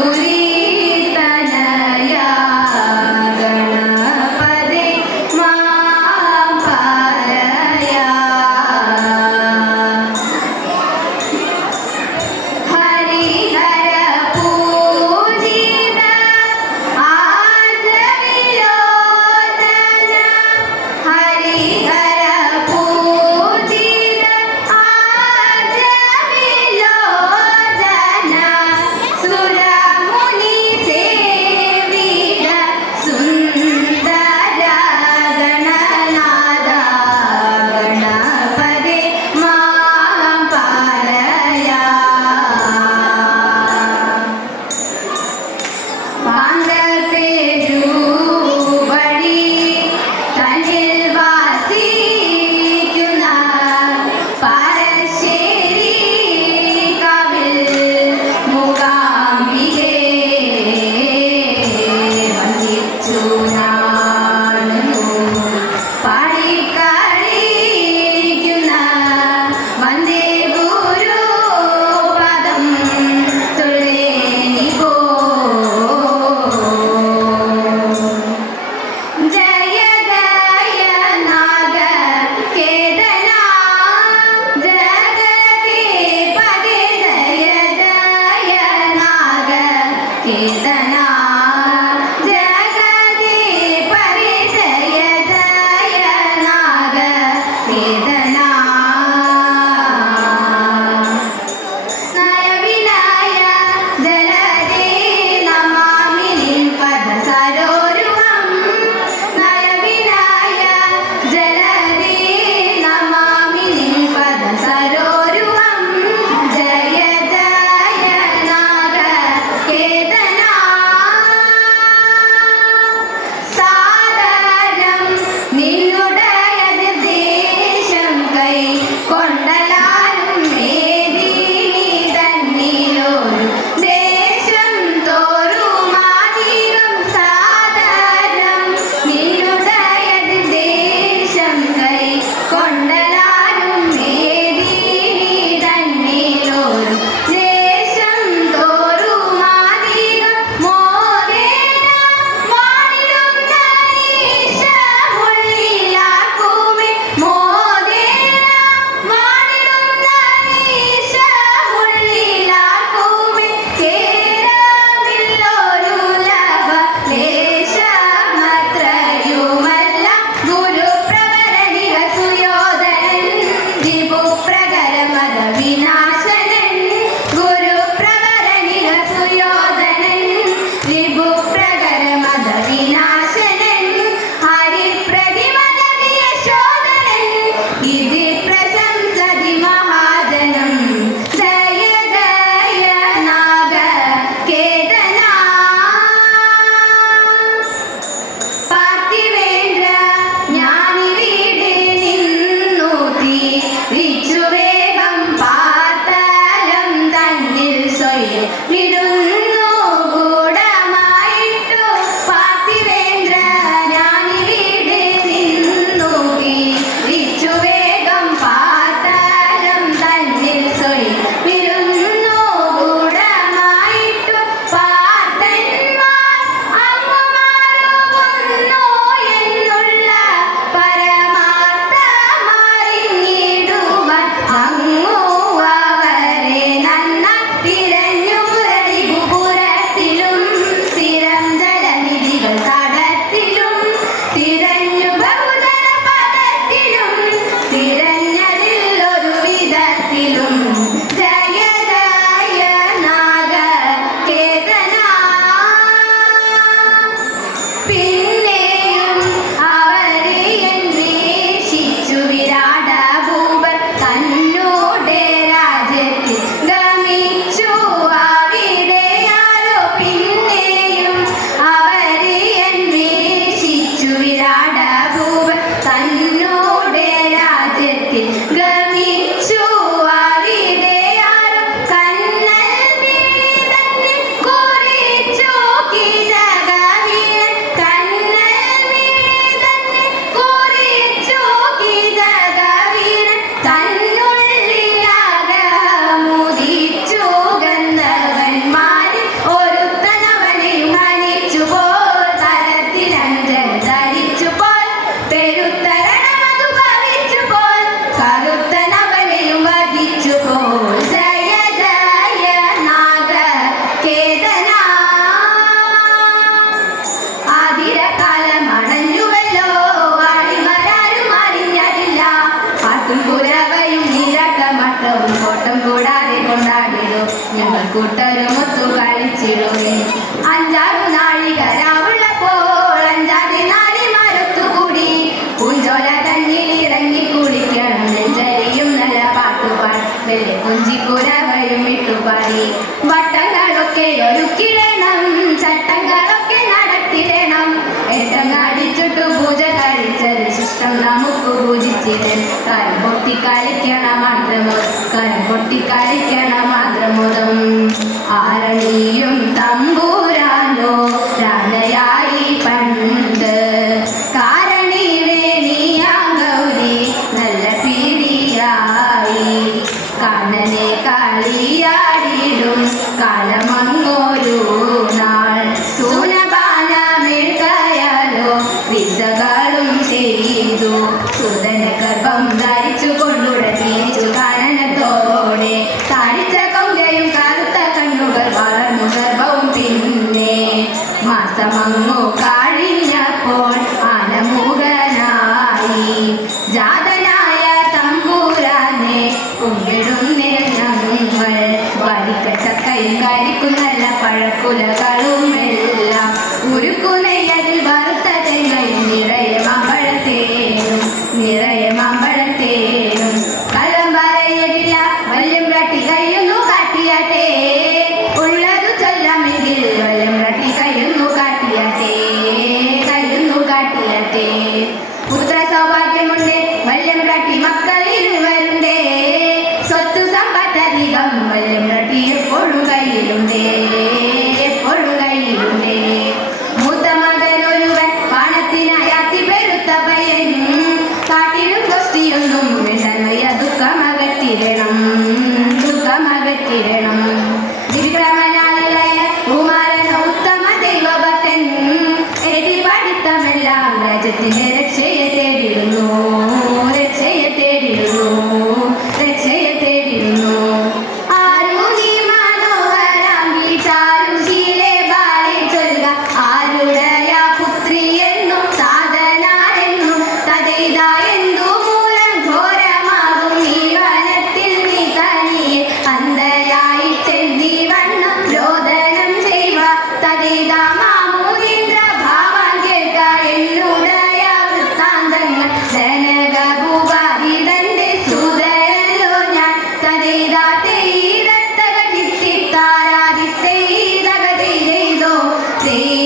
numeri പുഞ്ചിപുരവരും വിട്ടുപാടി വട്ടങ്ങളൊക്കെ ഒരുക്കിടണം ചട്ടങ്ങളൊക്കെ നടത്തിടണം. എട്ടങ്ങാടിച്ചുട്ടു പൂജ കഴിച്ചത് ശിഷ്ടം നമുക്ക് പൂജിച്ചിടൻ കരം പൊട്ടിക്കളിക്കണ മാത്രമോ കരം പൊട്ടിക്കളിക്കണ മാത്രമോദം ആരണിയോ Yeah. കുലയതിൽ വറുത്ത തെങ്ങയിൽ നിറയെ മമ്പഴത്തേനും നിറയെ മമ്പഴത്തേനും കള്ളം പറയലില്ല വല്യം രട്ടി കയ്യുന്നു കാട്ടിയാട്ടേ. ഉള്ളതു ചൊല്ലാമെങ്കിൽ വല്യം രട്ടി കയ്യുന്നു കാട്ടിയാട്ടേ. കയ്യുന്നു കാട്ടിയാട്ടേ. know see.